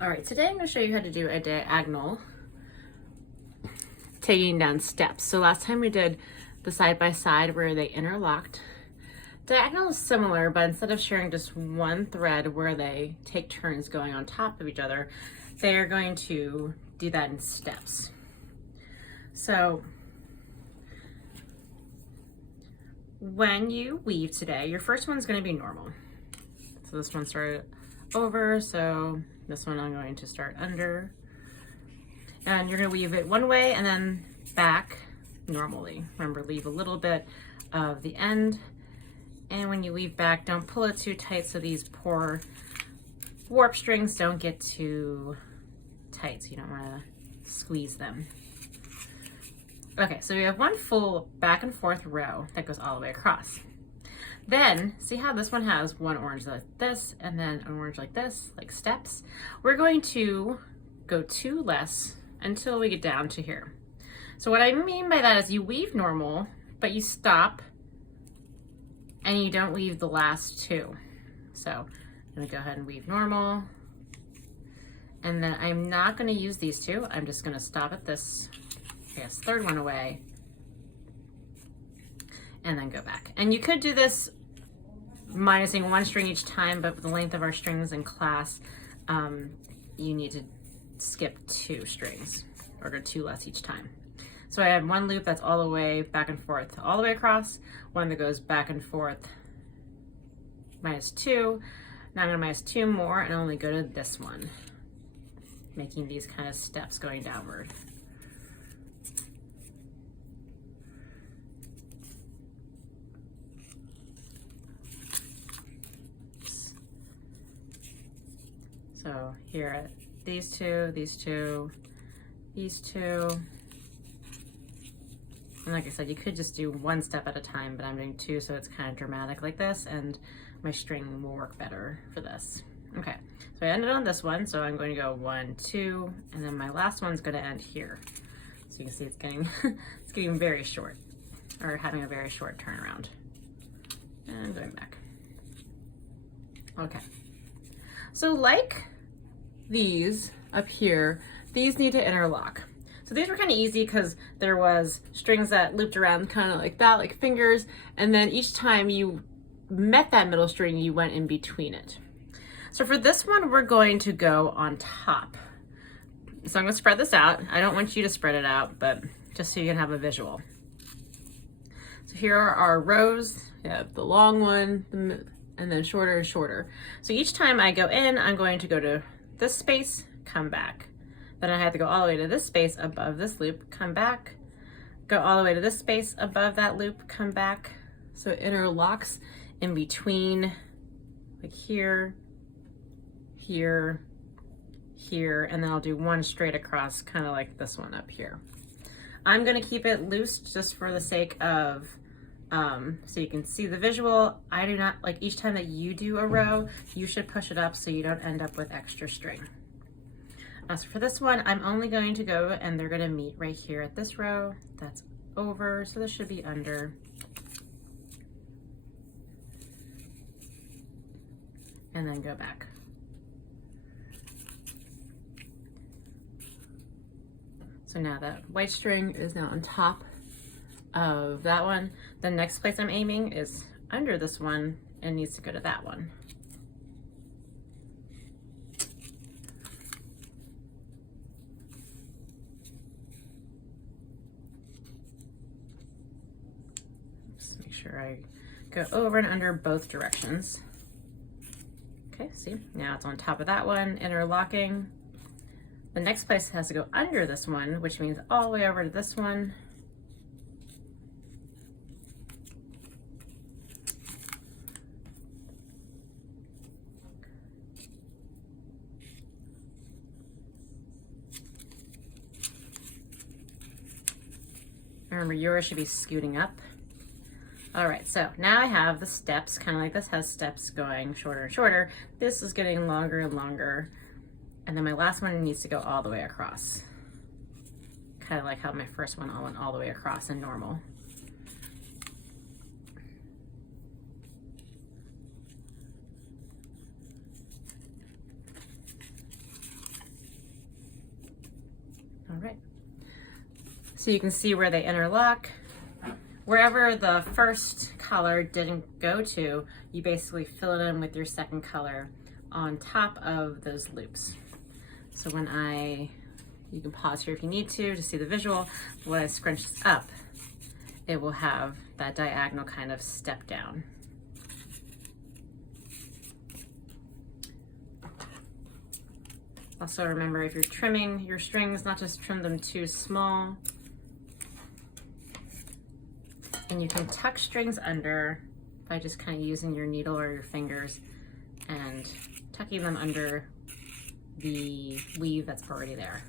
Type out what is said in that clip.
All right, today I'm going to show you how to do a diagonal taking down steps. So last time we did the side by side where they interlocked. Diagonal is similar, but instead of sharing just one thread where they take turns going on top of each other, they are going to do that in steps. So when you weave today, your first one's going to be normal. So this one started over, so this one I'm going to start under. And you're going to weave it one way and then back normally. Remember, leave a little bit of the end. And when you weave back, don't pull it too tight so these poor warp strings don't get too tight, so you don't want to squeeze them. Okay, so we have one full back and forth row that goes all the way across. Then, see how this one has one orange like this, and then an orange like this, like steps? We're going to go two less until we get down to here. So what I mean by that is you weave normal, but you stop and you don't weave the last two. So I'm gonna go ahead and weave normal. And then I'm not gonna use these two. I'm just gonna stop at this, I guess, third one away, and then go back. And you could do this minusing one string each time, but with the length of our strings in class, you need to skip two strings or go two less each time. So I have one loop that's all the way back and forth, all the way across, one that goes back and forth, minus two. Now I'm gonna minus two more and only go to this one, making these kind of steps going downward. So here, these two, these two, these two. And like I said, you could just do one step at a time, but I'm doing two, so it's kind of dramatic like this, and my string will work better for this. Okay, so I ended on this one, so I'm going to go 1, 2, and then my last one's going to end here. So you can see it's getting it's getting very short, or having a very short turnaround. And going back. Okay. So like these up here, these need to interlock. So these were kind of easy because there was strings that looped around kind of like that, like fingers, and then each time you met that middle string, you went in between it. So for this one, we're going to go on top. So I'm gonna spread this out. I don't want you to spread it out, but just so you can have a visual. So here are our rows. You have the long one, and then shorter and shorter. So each time I go in, I'm going to go to this space, come back. Then I have to go all the way to this space above this loop, come back, go all the way to this space above that loop, come back. So it interlocks in between, like here, here, here, and then I'll do one straight across, kind of like this one up here. I'm gonna keep it loose just for the sake of, so you can see the visual. I do not, like each time that you do a row, you should push it up so you don't end up with extra string. So for this one, I'm only going to go and they're gonna meet right here at this row. That's over, so this should be under. And then go back. So now that white string is now on top of that one. The next place I'm aiming is under this one and needs to go to that one. Just make sure I go over and under both directions. Okay, see, now it's on top of that one, interlocking. The next place has to go under this one, which means all the way over to this one. Remember, yours should be scooting up. All right, so now I have the steps, kind of like this has steps going shorter and shorter. This is getting longer and longer. And then my last one needs to go all the way across. Kind of like how my first one all went all the way across in normal. All right. So you can see where they interlock. Wherever the first color didn't go to, you basically fill it in with your second color on top of those loops. So when you can pause here if you need to see the visual, when I scrunch this up, it will have that diagonal kind of step down. Also remember, if you're trimming your strings, not just trim them too small. And you can tuck strings under by just kind of using your needle or your fingers and tucking them under the weave that's already there.